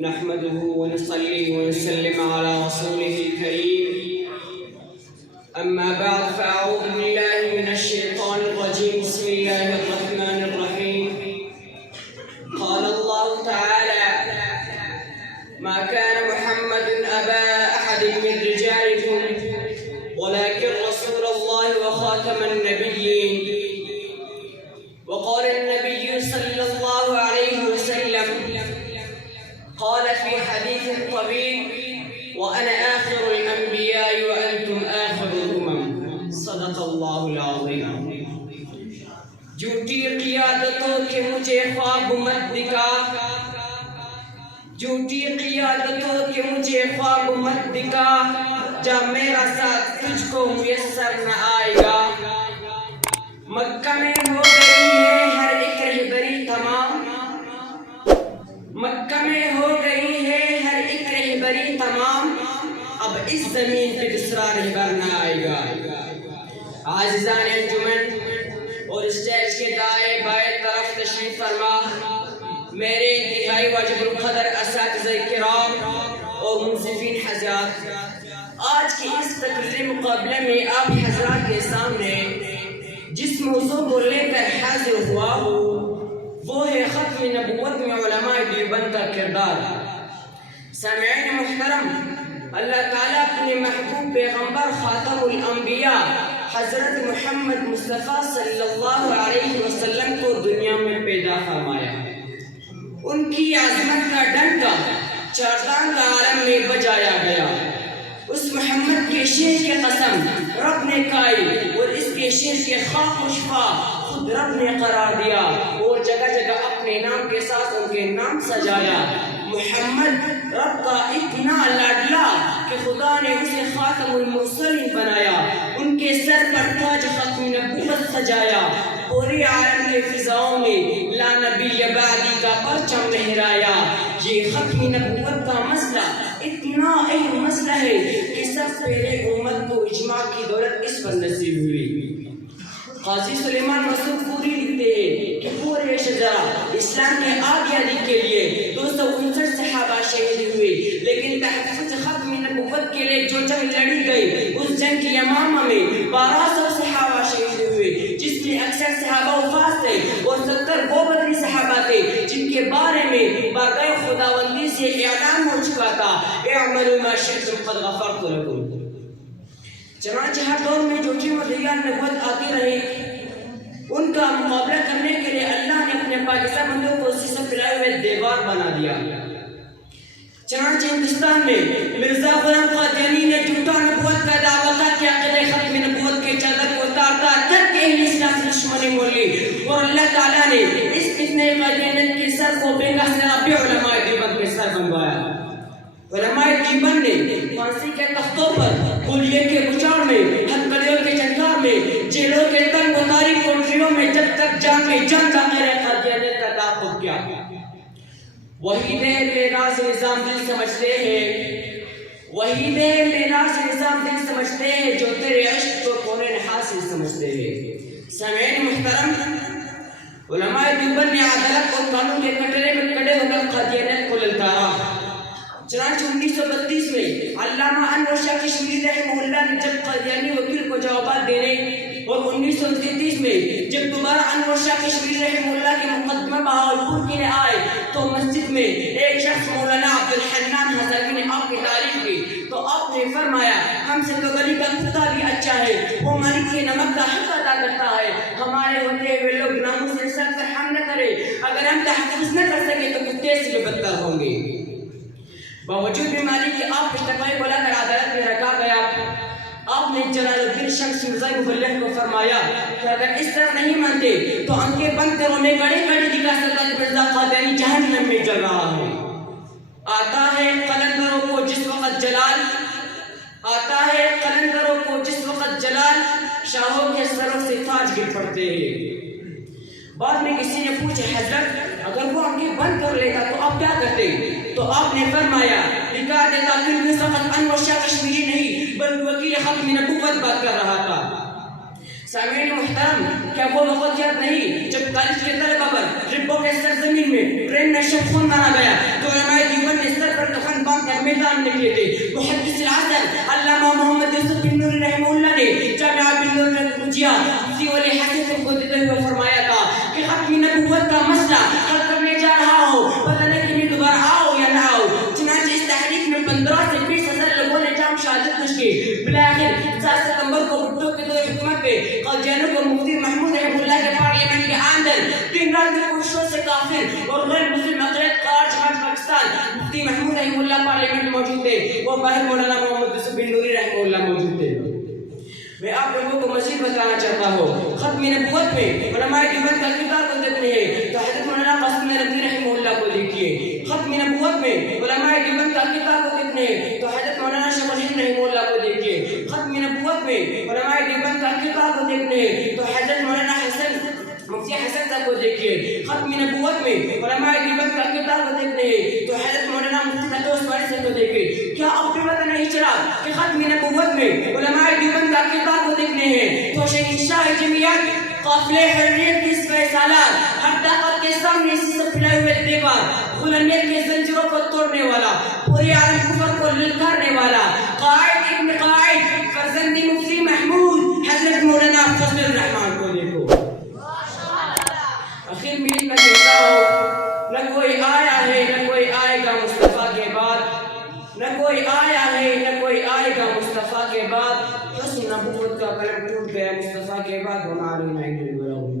نحمده ونصلي ونسلم على رسوله الكريم أما بعد فأعوذ بالله من الشيطان الرجيم بسم الله الرحمن الرحيم قال الله تعالى ما كان محمد أبا أحد من رجالكم ولكن رسول الله وخاتم النبيين وقال النبي صلى الله عليه وسلم قال في حديث طويل وأنا آخر الأنبياء وأنتم آخر الأمم صدق الله العظيم جھوٹی قیادتوں کے مجھے خواب مت دکھا جھوٹی قیادتوں کے مجھے خواب مت دکھا جب میرا ساتھ تجھ کو میسر نہ آئے گا مکہ میں ہو گئی ہے ہر ایک رہبری تمام مکہ میں ہو گئی ہے ہر ایک رہبری تمام اب اس زمین پہ دوسرا رہبر نہ آئے گا عزیزان انجمن اور اسٹیج کے دائیں بائیں طرف تشریف فرما میرے انتہائی واجب القدر اساتذہ کرام اور منصفین حضرات آج کی اس تقریری مقابلے میں آپ حضرات کے سامنے جس موضوع کو لے کر حاضر ہوا ہوں وہ ہے ختم نبوت میں علماء دیوبند کا کردار سامعین محترم اللہ تعالیٰ اپنے محبوب پیغمبر خاتم الانبیاء حضرت محمد مصطفیٰ صلی اللہ علیہ وسلم کو دنیا میں پیدا فرمایا ان کی عظمت کا ڈنکا چاردان کا عالم میں بجایا گیا اس محمد کے شیر کے قسم رب نے کھائی اور اس کے شیر کے خاک و شفا خود رب نے قرار دیا اور جگہ جگہ اپنے نام کے ساتھ ان کے نام سجایا محمد رب کا اتنا لاڈلا کہ خدا نے اسے خاتم المرسلین بنایا ان کے سر پر تاج ختم نبوت سجایا پورے عالم کے فضاؤں میں لا نبی بعدی کا پرچم لہرایا یہ ختم نبوت کا مسئلہ اتنا اہم مسئلہ ہے کہ سب پہلے امت کو اجماع کی دولت اس پر نصیب ہوئی قاضی سلیمان مسعود پوری لکھتے ہیں کہ پورے شجرہ اسلام کے آگیانی کے لیے 259 صحابہ شہید ہوئے لیکن تحفظ ختم نبوت کے لیے جو جنگ لڑی گئی اس جنگ کی یمامہ میں 1200 صحابہ شہید ہوئے جس میں اکثر صحابہ وفات تھے اور 70 وہ بدری صحابہ تھے جن کے بارے میں بارگاہ خداوندی سے اعلان ہو چکا تھا اعملوا ما شئتم قد غفرت لكم چنانچہ ہر دور میں جو چیز ریال نبوت آتی رہی ان کا مقابلہ کرنے کے لیے اللہ نے اپنے پاکستان بندوں کو اسی سے پھیلائے ہوئے دیوار بنا دیا چنانچہ ہندوستان میں مرزا غلام قادیانی نے جھوٹا نبوت کا دعویٰ تھا کہ عقیدہ ختم نبوت کے چادر کو اتارتا کر کے اہل اسلام سے دشمنی مول لی اور اللہ تعالیٰ نے اس فتنہ قادیانیت کے سر کو بے قصر علماء دیوبند کے سر بنوایا علماء دیوبند نے پھانسی کے تختوں پر گولیے کے بچاڑ میں ہتھکڑیوں کے چنکار میں جیلوں کے تنگ و تاریک کوٹریوں میں جب تک جان میں جان داخل قادیانیت کا تعاقب کیا وہی میراث نظام دل سمجھتے ہیں وہی میراث نظام دل سمجھتے ہیں جو تیرے عشق کو کونین حاصل سمجھتے ہیں سامعین محترم علماء دیوبند نے عدالت اور قانون کے کٹرے میں کھڑے ہو کر قادیانیت کو للکارا چنانچہ 1932 میں علامہ انور شاہ کشمیری رحمہ اللہ نے جب قادیانی وکیل کو جوابات دینے اور 1933 میں جب دوبارہ انور شاہ کشمیری رحمہ اللہ کے مقدمہ بہاولپور کے لیے آئے تو مسجد میں ایک شخص مولانا عبدالحنان ہزاروی نے آپ کی تعریف کی تو آپ نے فرمایا ہم سے تو گلی کا کتا بھی اچھا ہے وہ مالک کے نمک کا حق ادا کرتا ہے ہمارے ہوتے ہوئے لوگ ناموس سے سر پر حملہ نہ کرے اگر ہم تحفظ نہ کر سکے تو کتے سے بھی بدتر ہوں گے باوجود بھی مالک کے آپ اشتفائی بلا کر عدالت میں رکھا گیا آپ نے جلال الدین شمس مرزا مبلغ کو فرمایا کہ اگر اس طرح نہیں مانتے تو آنکھیں بند کرو میں کڑے کڑے دکھا سکتا کہ مرزا قادیانی جہنم میں جل رہا ہے آتا ہے قلندروں کو جس وقت جلال شاہوں کے سروں سے تاج گر پڑتے ہیں بعد میں کسی نے پوچھا حضرت اگر وہ آنکھیں بند کر لیتا تو آپ کیا کرتے تو آپ نے فرمایا لکھا دیتا کہ میں فقط انور شاہ کشمیری نہیں بلکہ وکیل ختم نبوت بات کر رہا تھا سامعین محترم کیا وہ وقت یاد نہیں جب کالج کے طلبہ پر ربوں کے سرزمین میں ٹرین میں شب خون مارا گیا تو علماء دیوبند نے مفتی محمود رحمہ اللہ پارلیمنٹ موجود تھے، وہ باہر مولانا محمد یوسف بن نوری رحمہ اللہ موجود تھے۔ میں آپ لوگوں کو مزید بتانا چاہتا ہوں، ختم نبوت میں علماء دیوبند کا کردار کو دیکھنے ہیں تو حضرت مولانا قاسم ندوی رحمہ اللہ کو دیکھیے۔ ختم نبوت میں علماء دیوبند کا کردار کو دیکھنے ہیں تو حضرت مولانا شیخ الہند رحمہ اللہ کو دیکھیے۔ ختم نبوت میں علماء دیوبند کا کردار کو دیکھنے ہیں تو حضرت مولانا مفتی حسن صاحب کو دیکھیے۔ ختم نبوت میں علماء دیوبند کا کردار کو دیکھنے ہیں تو حضرت مولانا مفتی فتوح اسماعیل صاحب کو دیکھیے۔ کیا آپ کو پتہ نہیں چلا کہ ختم نبوت میں علماء دیوبند کا کردار کو دیکھنے ہیں تو شہنشاہ جمعیت قافلے حریت کے سپہ سالار، ہر طاقت کے سامنے سب پھیلائے ہوئے دیوار، غلامیت کے زنجیروں کو توڑنے والا، پورے عالم کفر کو للکارنے والا، قائد ابن قائد فرزند مفتی محمود حضرت مولانا فضل الرحمان کو دیکھو۔ آخر میں میں کہتا ہوں، نہ کوئی آیا ہے نہ کوئی آئے گا مصطفیٰ کے بعد، نہ کوئی آیا ہے نہ کوئی آئے گا مصطفیٰ کے بعد، حسن نبوت کا قلم ٹوٹ گیا مصطفیٰ کے بعد، وما علینا الا البلاغ۔